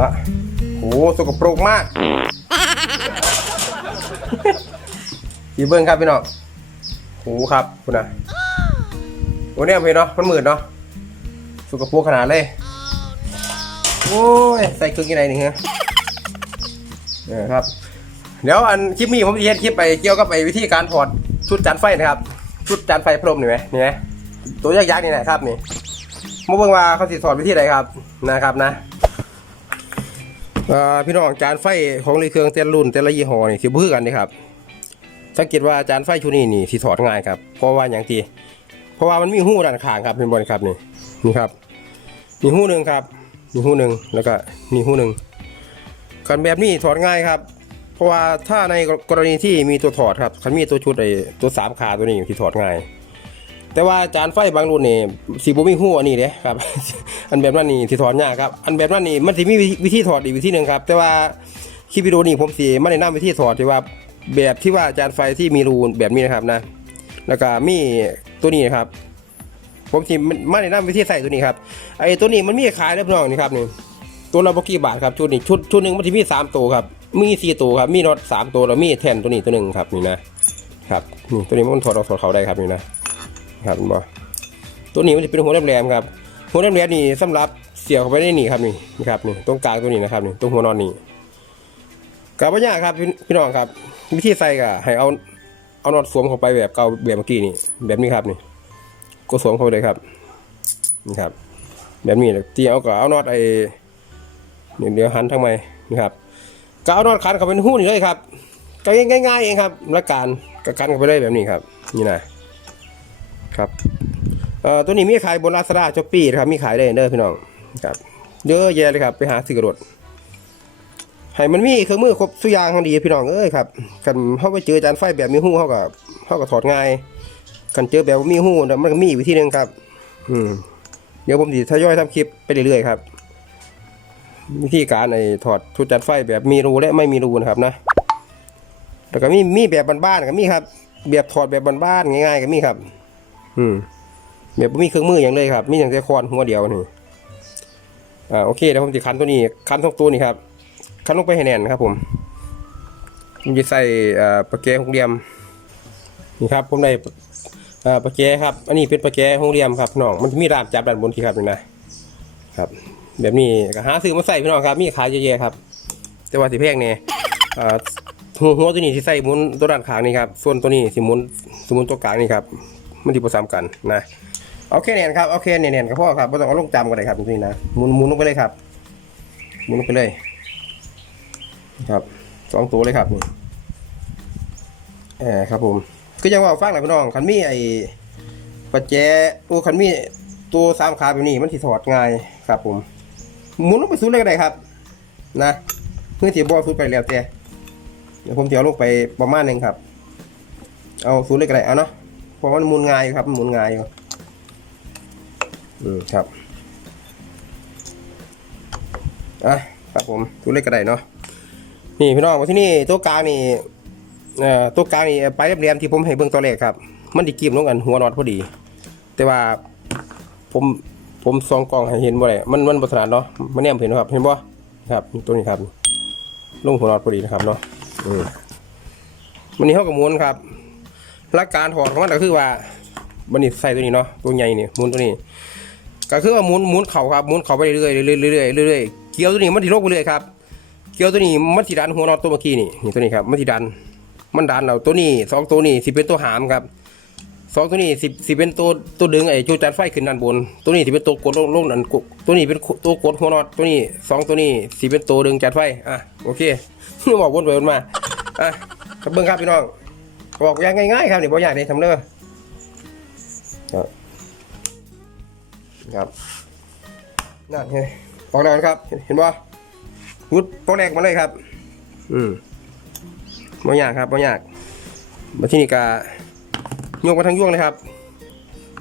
ละโหสกปรกมากสีเบิ้งครับพี่น้องโหครับคุณนะโอ้เนี่ยพี่เนาะมันหมืดเนาะสกปรกขนาดเลยโอ้ยใส่เครื่องยังไงนี่ฮะเออครับ เดี๋ยวอันคลิปนี้ผมจะเฮ็ดคลิปไปเกี่ยวกับไปวิธีการถอดชุดจานไฟนะครับ ชุดจานไฟพรมนี่ไหมนี่ไหมตัวยักษ์ๆนี่นะครับนี่มาเบิ่งว่าเขาสิถอดวิธีใดครับนะครับนะ พี่น้องจานไฟของรือเครื่องแต่รุ่นแต่ละยี่ห้อนี่สิบ่คือกันนี่ครับสังเกตว่าจานไฟชุดนี้นี่สิถอดง่ายครับเพราะว่าอย่างที่เพราะว่ามันมีหูด้านข้างครับเป็นบอลครับนี่นี่ครับมีหูหนึ่งครับมีหูหนึ่งแล้วก็นี่หูหนึ่งกันแบบนี้ถอดง่ายครับ เพราะว่าถ้าในกรณีที่มีตัวถอดครับคันมีตัวชุดไอ้ตัวสามขาตัวนี้ที่ถอดง่าย แต่ว่าจานไฟบางรุ่นนี่สีบุมีหูอันนี้เด้ครับ อันแบบนั้นนี่ที่ถอดยากครับ อันแบบนั้นนี่มันสิมีวิธีถอดอีกวิธีหนึ่งครับ แต่ว่าคลิปวิดีโอนี้ผมสีไม่แนะนำวิธีถอดที่ว่าแบบที่ว่าจานไฟที่มีรูแบบนี้นะครับนะ แล้วก็มีตัวนี้นะครับ ผมสิไม่แนะนำวิธีใส่ตัวนี้ครับไอ้ตัวนี้มันมีขายแล้วพี่น้องนี่ครับนี่ตัวละบกี่บาทครับชุดนี้ชุดชุดหนึ่งมันจะมีสามตัวครับ มีสี่ตัวครับ มีน็อตสามตัวแล้วมีแทนตัวนี้ตัวหนึ่งครับนี่นะครับนี่ตัวนี้มันถอดออกถอดเขาได้ครับนี่นะ ครับบ่ตัวนี้มันจะเป็นหัวแหลมๆครับ หัวแหลมๆนี่สำหรับเสียบเข้าไปในนี่ครับนี่นะครับนี่ตรงกลางตัวนี้นะครับนี่ตรงหัวนอนนี่กับปัญญากครับพี่น้องครับ วิธีใส่ก็ให้เอาเอาน็อตสวมเข้าไปแบบเก่าแบบเมื่อกี้นี่ แบบนี้ครับนี่ ก็สวมเข้าไปเลยครับนี่ครับ แบบนี้เลยที่เอาก็เอาน็อตไอ้เดี๋ยวเดี๋ยวหันทางไมนี่ครับก็เอาน็อตคันเข้าเป็นหู้นเลยครับก็ง่ายๆเองครับหลักการก็กันเข้าไปเลยแบบนี้ครับ นี่นะ ครับเอ่อตัวนี้มีขายบนลาซาด้าช้อปปี้ครับมีขายได้เด้อพี่น้องครับเยอะแยะเลยครับไปหาซื้อกระโดดให้มันมีเครื่องมือครบทุยางทังดีพี่น้องเอ้ยครับกันเข้าไปเจอจานไฟแบบมีหู้เขาก็เขาก็ถอดง่ายกันเจอแบบมีหู้น่มันก็มีอีกวิธีหนึงครับ อืมเดี๋ยวผมจะทยอยทำคลิปไปเรื่อยๆครับ วิธีการไอถอดชุดจานไฟแบบมีรูและไม่มีรูนะครับนะแล้วก็มีมีแบบบ้านๆก็มีครับ แบบถอดแบบบ้านๆง่ายๆก็มีครับ อืมแบบบ่มีเครื่องมืออย่างเลยครับ มีอย่างแต่คอนหัวเดียวนี่อ่าโอเคเดี๋ยวผมจะคันตัวนี้ คันทุกตัวนี่ครับ คันลงไปให้แน่นครับ ผมผมจะใส่อ่อปลาแกหกเหลี่ยมนี่ครับ ผมได้อ่อปลาแกครับ อันนี้เป็นปลาแกหกเหลี่ยมครับน้องมันจะมีรามจับด้านบนที่ครับนี่นะครับ แบบนี้ก็หาซื้อมาใส่พี่น้องครับ มีขายเยอะแยะครับ แต่ว่าสิแพงเนี่ยอ่อหัวหัวตัวนี้ที่ใส่หมุนตัวด้านข้างนี่ครับ ส่วนตัวนี้สิหมุนสมุนตัวกลางนี่ครับ มันที่ประสามกันนะเอาแค่แน่นครับเอาแค่แน่นๆก็พอครับไม่ต้องเอาลงจำกันเลยครับจริงๆนะหมุนหมุนลงไปเลยครับหมุนลงไปเลย ครับสองตัวเลยครับนี่เออครับผมก็ยังว่าฟังหน่อยพี่น้องคันมีไอ้ปัจแจโอ้คันมีตัวสามขาแบบนี้มันสิถอดง่ายครับผมหมุนลงไปสุดเลยก็ได้ครับ นะเพื่อที่บอสุดไปแล้วแต่เดี๋ยวผมจะเอาลงไปประมาณหนึงครับ เอาสุดเลยก็ได้เอาเนาะ เพราะว่ามันหมุนง่ายครับมันมุนง่ายอยู่อืมครับอะครับผมสุเลยก็ไดเนาะนี่พี่น้องมาที่นี่ตัวกลางนี่เอ่อตัวกลางนี่ไปเรียบๆที่ผมให้เบิ่งตัวแรกครับ มันดีกีมลงกันหัวนอตพอดี แต่ว่าผมผมซองกล้องให้เห็นบ่ได้มันมันบ่ถนัดเนาะมันแนมเห็นบ่ครับ เห็นบ่ครับตัวนี้ครับลงหัวนอตพอดีนะครับเนาะอืมวันนี้เฮาก็หมุนครับ หลักการถอดของมันก็คือว่าบันนี้ใส่ตัวนี้เนาะตัวใหญ่นี่หมุนตัวนี้ ก็คือว่าหมุนหมุนเข่าครับหมุนเข่าไปเรื่อยๆเรื่อยๆเรื่อยๆเรื่อยๆเกี่ยวตัวนี้มันสิลงไปเรื่อยครับเกี่ยวตัวนี้มันสิดันหัวน็อตตัวเมื่อกี้นี่นี่ตัวนี้ครับมันสิดัน มันดันเราตัวนี้สองตัวนี้สิเป็นตัวหามครับสองตัวนี้สิสิเป็นตัวตัวดึงไอ้จูจัดไฟขึ้นด้านบน ตัวนี้สิเป็นตัวกดลงลงนั่นกตัวนี้เป็นตัวกดหัวน็อตตัวนี้สองตัวนี้สิเป็นตัวดึงจัดไฟอะโอเคบอกวนไปวนมาอะเบิ้งครับพี่น้อง บอกอย่างง่ายๆครับนี่บอกอย่างนี้ทำเด้อครับครับนั่นเฮ้ยออกแล้วนะครับ เห็นป่ะพุดโปรแรกมาเลยครับ อืมบ่ยากครับบ่ยากมาที่นี่กายกมาทั้งยวงเลยครับ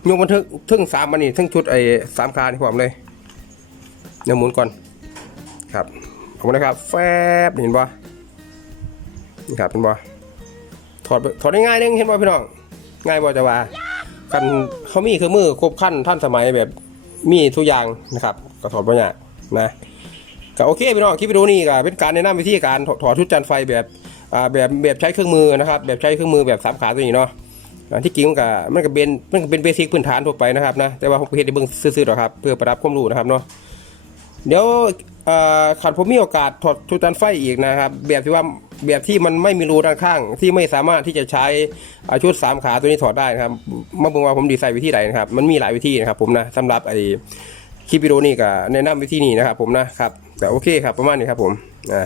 ยกมาทึงทึงสามมันนี่ทึงชุดไอ้สามคาที่ผมเลยเดี๋ยวหมุนก่อน ครับผมนะครับ แฟบเห็นบ่นี่ครับเห็นบ่ถ อดถอดได้ง่ายนึงเห็นบ่พี่น้องง่ายบ่จะว่ากันเขามีเครื่องมือครบขั้นท่านสมัยแบบมีทุกอย่างนะครับก็ถอดบ่ยากนะก็โอเคพี่น้องคลิปวิดีโอนี้ก็เป็นการแนะนำวิธีการถอดชุดจานไฟแบบอ่าแบบแบบใช้เครื่องมือนะครับ แบบใช้เครื่องมือแบบสามขาตัวนี้เนาะที่จริงมันก็มันก็เป็นมันก็เป็นเบสิกพื้นฐานทั่วไปนะครับนะแต่ว่าผมเห็นในเบื้องซื่อๆหรอกครับเพื่อประดับความรู้นะครับเนาะเดี๋ยวขัดผมมีโอกาสถอดชุดจานไฟอีกนะครับ แบบที่ว่า แบบที่มันไม่มีรูด้านข้าง ที่ไม่สามารถที่จะใช้ชุดสามขาตัวนี้ถอดได้นะครับมาบอกว่าผมดีไซน์วิธีไหนนะครับ มันมีหลายวิธีนะครับผมนะสำหรับไอ้คลิปวิดีโอนี้ก็แนะนำวิธีนี้นะครับผมนะครับแต่โอเคครับประมาณนี้ครับผมอ่า